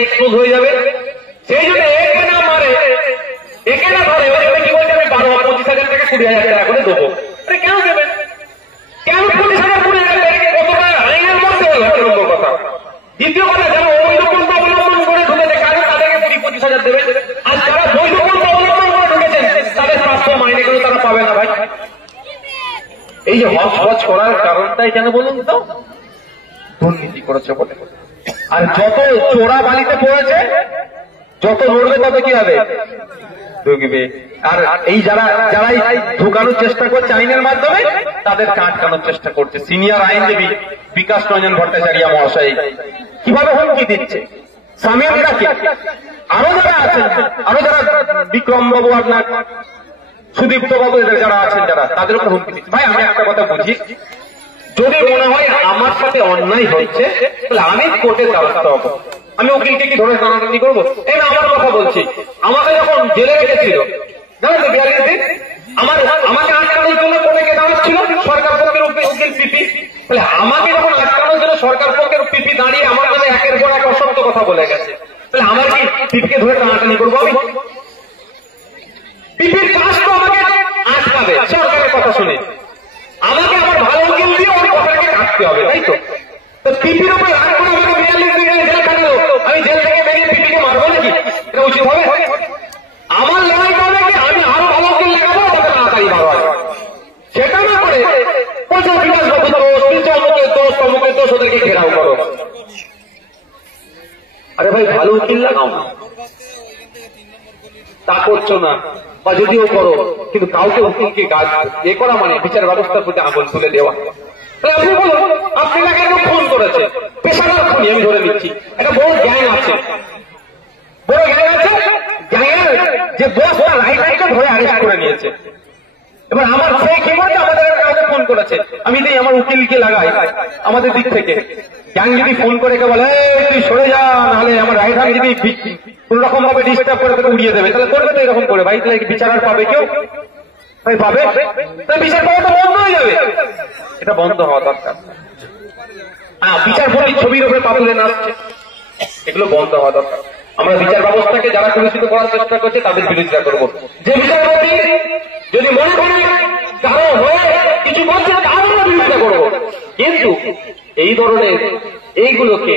তাহলে এক্সপোজ হয়ে যাবে। সেই জন্য একে না মারে, একে না ধরে, কি বলছে আমি 12-25,000 টাকা 20,000 টাকা করে দেবো। আরে কেন দেবেন? কেন 20,000 20,000 টাকা কতটা আইনের মধ্যে হলো? একটা নম্বর কথা। দ্বিতীয় কথা, যারা অবৈধ পন্থা অবলম্বন করে ঢুকেছে তাদেরকে 20-25,000 দেবে, আর যারা বৈধ পন্থা অবলম্বন করে ঢুকেছেন তাদের 500 মাইনে কেন তারা পাবে না ভাই? এই যে হজ করার কারণটাই কেন বলুন তো? দুর্নীতি করেছে বলে। আর যত চোরা বালিতে পড়েছে, যত লড়বে তত কি হবে? ঢুকবে। আর এই যারাই ঢুকানোর চেষ্টা করছে আইনের মাধ্যমে, তাদেরকে আটকানোর চেষ্টা করছে। সিনিয়র আইনজীবী বিকাশ রঞ্জন ভট্টাচার্য মহাশয় কিভাবে হুমকি দিচ্ছে, সামিয়ানকে, আরো যারা আছেন, আরো যারা বিক্রম বাবু, আপনার সুদীপ্ত বাবু, যারা আছেন, যারা তাদের উপর হুমকি দিচ্ছে। ভাই আমি একটা কথা বুঝি, যদি মনে হয় আমার সাথে অন্যায় হচ্ছে তাহলে আমি কোর্টের দ্বারস্থ হবো। আমি উকিলকে কি ধরে টানাটানি করবো? এই না, আমার কথা বলছি। আমাকে যখন জেলে রেখেছিল, জানেন তো 42 দিন, আমাকে আটকানোর জন্য কোর্টে দাঁড়াচ্ছিল সরকার পক্ষের উকিল পিপি। তাহলে আমাকে যখন আটকানোর জন্য সরকার পক্ষের পিপি দাঁড়িয়ে আমার কাছে একের পর এক অসত্য কথা বলে গেছে, তাহলে আমার কি পিপিকে ধরে টানাটানি করবো আমি? পিপির কাজ তো আমাকে আটকাবে সরকারের কথা শুনে, আমাকে আমার ভালো উকিল দিয়ে ওর কথাকে কাটতে হবে, তাই তো? পিপির উপর রাগ করে আমাকে 42 দিন জেল কাটালো, আমি জেল থেকে বেরিয়ে পিপিকে মারবো নাকি? এটা উচিত হবে? আমার লড়াই করবে কি আমি আরো ভালো উকিল লাগাবো, যাতে তাড়াতাড়ি ভালো হয়। সেটা না করে বলছে বিকাশ বাবু দোষ, অমুকের দোষ, তমুকের দোষ, ওদেরকে ঘেরাও করো। আরে ভাই ভালো উকিল লাগাও না, তা করছো না, বা যদিও করো কিন্তু কাউকে উকিলকে গাছ এ করা মানে বিচার ব্যবস্থার প্রতি আঙুল তুলে দেওয়া। তাহলে আপনি বলুন, আপনি এলাকায় কেউ ফোন করেছে, পেশাদার খুনি আমি ধরে নিচ্ছি, একটা বড় গ্যাং আছে, বড় গ্যাং আছে, গ্যাংয়ের যে বস তার রাইট হ্যান্ডকে ধরে অ্যারেস্ট করে নিয়েছে। এবার আমার সেই কি বলছে, আমাদের ফোন করেছে, আমি দিই আমার উকিলকে লাগাই আমাদের দিক থেকে। গ্যাং যদি ফোন করে বলে তুই সরে যা, নাহলে আমার রাইট হ্যান্ড যদি কোন রকম ভাবে ডিস্টার্ব করে তাকে উড়িয়ে দেবে, তাহলে করবে তো এরকম করে ভাই। তাহলে বিচার আর পাবে কেউ? ভাই পাবে? তাহলে বিচার পাওয়া তো বন্ধ হয়ে যাবে। এটা বন্ধ হওয়া দরকার। বিচারপতির ছবির উপরে পাতুলে নাচছে, এগুলো বন্ধ হওয়া দরকার। আমরা বিচার ব্যবস্থাকে যারা কলুষিত করার চেষ্টা করছে তাদের বিরোধিতা করবো। যে বিচারপতি যদি মনে করে কারো হয়ে কিছু বলছে তার আমরা বিরোধিতা করবো, কিন্তু এই ধরনের এইগুলোকে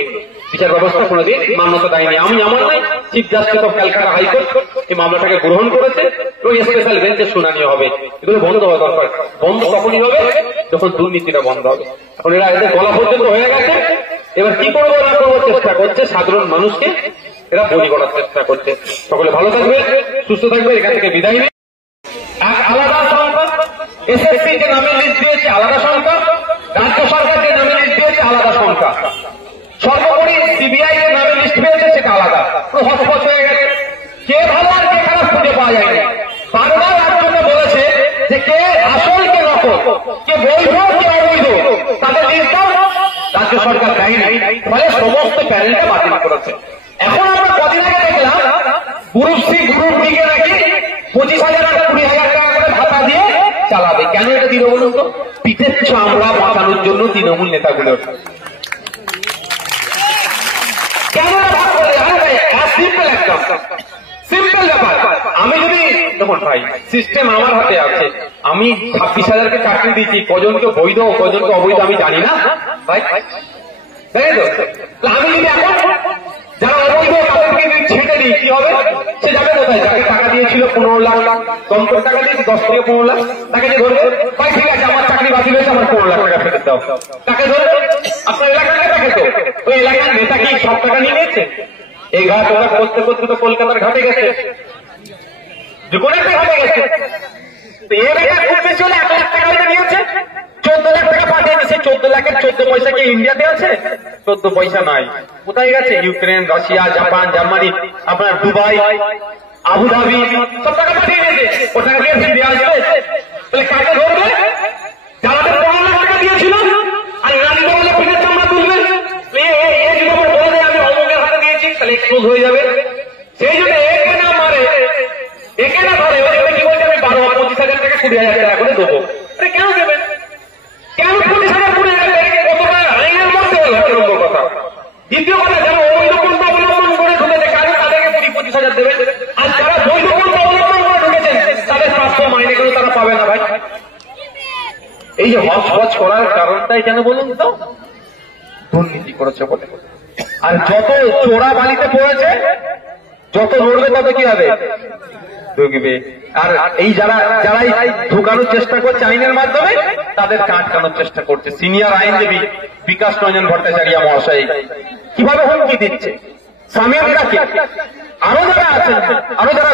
বিচার ব্যবস্থা কোনোদিন মান্যতা দেয়নি। আমি আমার নাই, chief justice of Calcutta high court এই মামলাটাকে গ্রহণ করেছে এবং স্পেশাল বেঞ্চে শুনানি হবে। এগুলো বন্ধ হওয়া দরকার। বন্ধ তখনই হবে যখন দুর্নীতিটা বন্ধ হবে। এখন এরা এদের গলা পর্যন্ত হয়ে গেছে, এবার কি করবো না করবো চেষ্টা করছে, সাধারণ মানুষকে এরা বলি করার চেষ্টা করছে। সকলে ভালো থাকবে, সুস্থ থাকবে, এখান থেকে বিদায় নেই। এক আলাদা সংখ্যা, এসএসসি যে নামের লিস্ট দিয়েছে আলাদা সংখ্যা, রাজ্য সরকার যে নামের লিস্ট দিয়েছে আলাদা সংখ্যা, সর্বোপরি সিবিআই যে নামের লিস্ট পেয়েছে সেটা আলাদা। পুরো হসপস হয়ে গেছে, কে ভালো আর কে খারাপ খুঁজে পাওয়া যায়নি। বারবার তার জন্য বলেছে যে কে আসল কে নকল, কে বৈধ কে অবৈধ, তাদের লিস্ট দাও। রাজ্য সরকার দেয়নি, ফলে সমস্ত প্যানেলটা বাতিল করেছে। এখন আমরা কদিন আগে দেখলাম গ্রুপ সি গ্রুপ ডি কে নাকি 25,000 আর 20,000 টাকা করে ভাতা দিয়ে চালাবে। কেন এটা দিল বলুন তো? পিঠের চামড়া বাঁচানোর জন্য তৃণমূল নেতাগুলোর। কেন ভাগ করে? সিম্পল, একদম সিম্পল ব্যাপার। আমি যদি দেখুন ভাই, সিস্টেম আমার হাতে আছে, আমি 26,000কে চাকরি দিচ্ছি, কজনকে বৈধ কজনকে অবৈধ আমি জানি না ভাই, তাই তো? আমি যদি এখন যারা অবৈধ তাদেরকে ছেড়ে দিই কি হবে? সে যাবে কোথায়? যাকে টাকা দিয়েছিল 15 লাখ, কম করে টাকা দিয়েছি 10 থেকে 15 লাখ, তাকে যে ধরবে ভাই ঠিক আছে আমার চাকরি বাতিল হয়েছে, আমার 15 লাখ টাকা ফেরত দাও, তাকে ধরবে। আপনার এলাকার নেতাকে তো, ওই এলাকার নেতা কি সব টাকা নিয়ে নিয়েছে? এই ঘাট ওরা করতে করতে তো কলকাতার ঘাটে গেছে, যে কোনো একটা ঘাটে গেছে। এর একটা খুব বেশি হলে 1 লাখ টাকা হয়তো নিয়েছে, 14 লাখ টাকা পাঠিয়েছে। সেই 14 লাখের 14 পয়সা কি ইন্ডিয়াতে আছে? 14 পয়সা নাই। কোথায় গেছে? ইউক্রেন, রাশিয়া, জাপান, জার্মানি, আপনার দুবাই, আবুধাবি, সব টাকা পাঠিয়ে দিয়েছে। ও টাকা দিয়ে ফিরে আসবে। তাহলে কাকে ধরবে? যারা 15 লাখ টাকা দিয়েছিল আর রানী বলে পিঠের চামড়া তুলবে, যদি আমার বলে দেয় আমি অমুকের হাতে দিয়েছি, তাহলে এক্সপোজ হয়ে যাবে। সেই জন্য একে না মারে, একে না ধরে, কি বলছে আমি 12-25,000 টাকা 20,000 টাকা করে দেবো। আরে কেন দেবেন? কেন 20,000 20,000 টাকা কতটা আইনের মধ্যে হলো? একটা নম্বর কথা। দ্বিতীয় কথা, যারা অবৈধ পন্থা অবলম্বন করে 25,000 দেবে। আর যারা বৈধ পন্থা অবলম্বন করে ঢুকেছেন তাদের প্রাপ্য মাইনে কিন্তু তারা পাবে না ভাই। এই যে হজ করার কারণটাই কেন বলুন তো? দুর্নীতি করেছে বলে। আর যত চোরা বালিতে পড়েছে, যত লড়বে তত কি হবে? ঢুকবে। আর এই যারা ঢুকানোর চেষ্টা করছে আইনের মাধ্যমে, তাদেরকে আটকানোর চেষ্টা করছে সিনিয়র আইনজীবী বিকাশ রঞ্জন ভট্টাচার্য মহাশয়। কিভাবে হুমকি দিচ্ছে সামিয়ানকে, আরো যারা আছেন, আরো যারা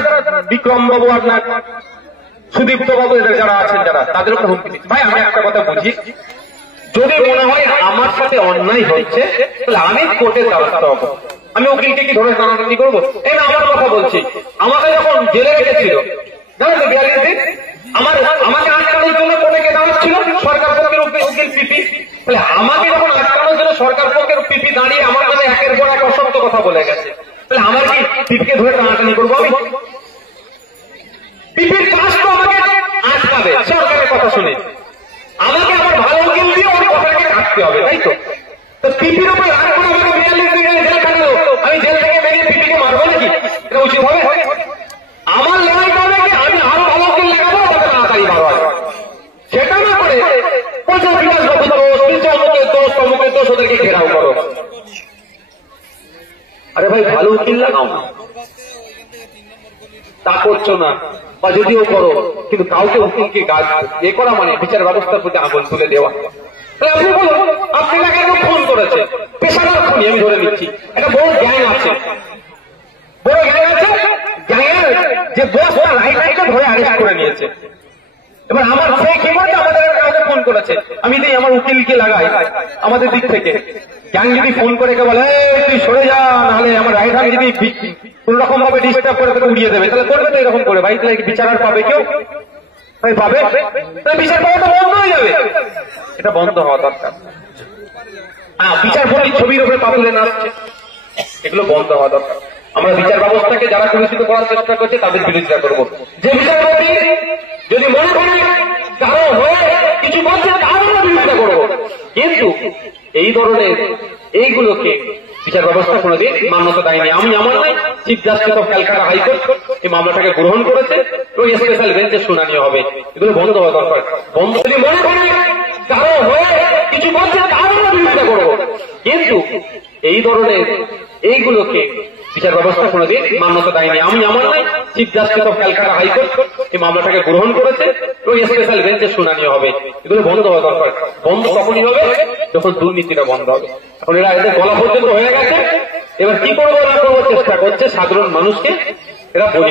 বিক্রম বাবু, আপনার সুদীপ্ত বাবু, এদের যারা আছেন, যারা তাদের উপর হুমকি দিচ্ছে। ভাই আমি একটা কথা বুঝি, যদি মনে হয় আমার সাথে অন্যায় হচ্ছে তাহলে আমি কোর্টে দ্বারস্থ হবো। আমি উকিলকে কি ধরে টানাটানি করবো? এই না, আমার কথা বলছি। আমাকে যখন জেলে রেখেছিল জানেন তো 42 দিন, আমাকে আটকানোর জন্য কোর্টে কে দাঁড়াচ্ছিল? সরকার পক্ষের উকিল পিপি। তাহলে আমাকে যখন আটকানোর জন্য সরকার পক্ষের পিপি দাঁড়িয়ে আমার কাছে একের পর এক অসত্য কথা বলে গেছে, তাহলে আমার কি পিপিকে ধরে টানাটানি করবো আমি? পিপির কাজ তো আমাকে আটকাবে সরকারের কথা শুনে, আমাকে আমার ভালো উকিল দিয়ে ওর কথাকে কাটতে হবে, তাই তো? তো পিপির উপর রাগ করে আমাকে 42 দিন জেল খাটালো, আমি জেল থেকে বেরিয়ে পিপিকে মারবো নাকি? এটা উচিত হবে? আমার লড়াইটা হবে কি আমি আরো ভালো উকিল লাগাবো, তাকে তাড়াতাড়ি মারবো। সেটা না করে বলছে বিকাশ বাবু দোষ, অমুকের দোষ, তমুকের দোষ, ওদেরকে ঘেরাও করো। আরে ভাই ভালো উকিল লাগাও না, তা করছো না, বা যদিও করো কিন্তু কাউকে উকিলকে গাছ এ করা মানে বিচার ব্যবস্থার প্রতি আঙুল তুলে দেওয়া। আপনি বলুন, আপনি তাকে ফোন করেছে, পেশাদার খুনি আমি ধরে নিচ্ছি, একটা বড় গ্যাং আছে, বড় গ্যাং আছে, গ্যাংয়ের যে বস তার রাইটারকে ধরে অ্যারেস্ট করে নিয়েছে। এবার আমার সেই কি বলছে, আমাদের কাউকে ফোন করেছে, আমি দিই আমার উকিলকে লাগাই আমাদের দিক থেকে। গ্যাং যদি ফোন করে বলে তুই সরে যা, নাহলে আমার রাইটার যদি কোন রকম ভাবে ডিস্টার্ব করে তাকে উড়িয়ে দেবে, তাহলে করবে তো এরকম করে। ভাই তাহলে বিচার আর পাবে কেউ? ভাই পাবে? তাহলে বিচার পাওয়াটা বন্ধ হয়ে যাবে। এটা বন্ধ হওয়া দরকার। হ্যাঁ, বিচারপতির ছবির উপরে পাতুলে নাচছে, এগুলো বন্ধ হওয়া দরকার। আমরা বিচার ব্যবস্থাকে যারা কলুষিত করার চেষ্টা করছে তাদের বিরোধিতা করবো। যে বিচারপতি যদি মনে করি কারো হয়ে কিছু বলছে তারও বিরোধিতা করবো, কিন্তু এই ধরনের এইগুলোকে বিচার ব্যবস্থা কোনোদিন মান্যতা দেয়নি। আমি আমার নাই, chief justice of Calcutta high court এই মামলাটাকে গ্রহণ করেছে এবং স্পেশাল বেঞ্চে শুনানি হবে। এগুলো বন্ধ হওয়া দরকার। বন্ধ যদি মনে করি কারো হয়ে কিছু বলছে তারও বিরোধিতা করবো, কিন্তু এই ধরনের এইগুলোকে বিচার ব্যবস্থা কোনোদিন মান্যতা দেয়নি। আমি আমার নাই, chief justice of Calcutta high court এই মামলাটাকে গ্রহণ করেছে এবং স্পেশাল বেঞ্চে শুনানি হবে। এগুলো বন্ধ হওয়া দরকার। বন্ধ তখনই হবে যখন দুর্নীতিটা বন্ধ হবে। এখন এরা এদের গলা পর্যন্ত হয়ে গেছে, এবার কি করবো না করবো চেষ্টা করছে সাধারণ মানুষকে এরা বলি